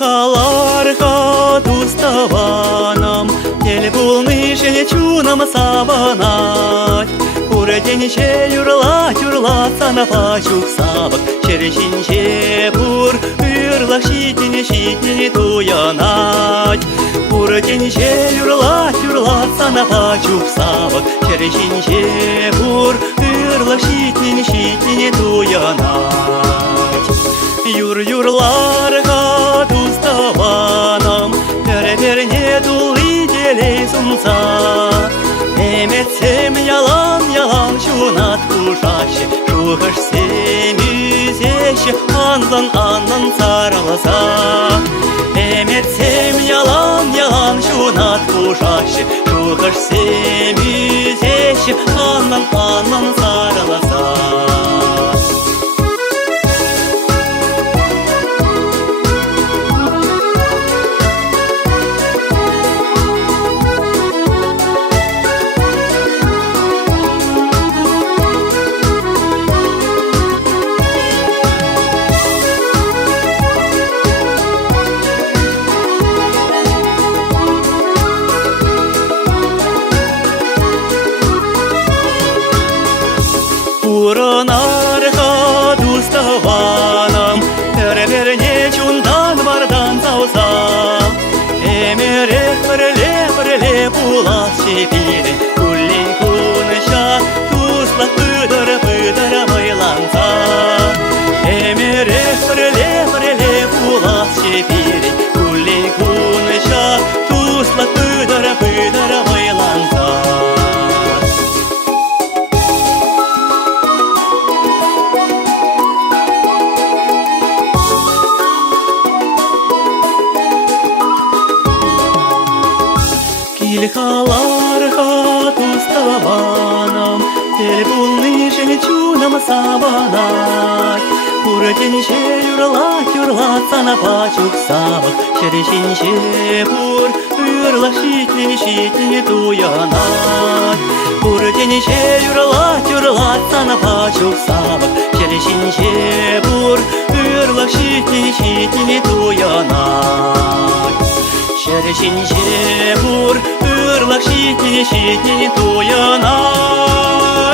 Килхаларга туставанам, ел булнышын чунам саванать. Куретенче юрла сана пачук сабак, черешинче бур юрлах шитини туянать. Куретенче юрла сана пачук сабак, черешинче бур юрлах шитини туянать. Юрларга туставанам, переверне дулы делей сумца. Эметсем ялан чунат кушаще, шухаш семюзеще, анлан сарласа. Эметсем ялан чунат кушаще, шухаш семюзеще, анлан сарласа. Уронарга туставанам, переверне чундан вардан сауса. Эмерех перле пулас чепире, кулин куныша, туслах пыдара майланса. Эмерех перле пулас чепире, кулин куныша, туслах пыдара майланса. Килхаларга туставанам, ел булнышын чунам саванать. Куретенче юрла сана пачук сабак, черешинче бур юрлах шитини туянать. Куретенче юрла сана пачук сабак, черешинче бур юрлах шитини туянать. Черешинче бур юрлах шитини туянать.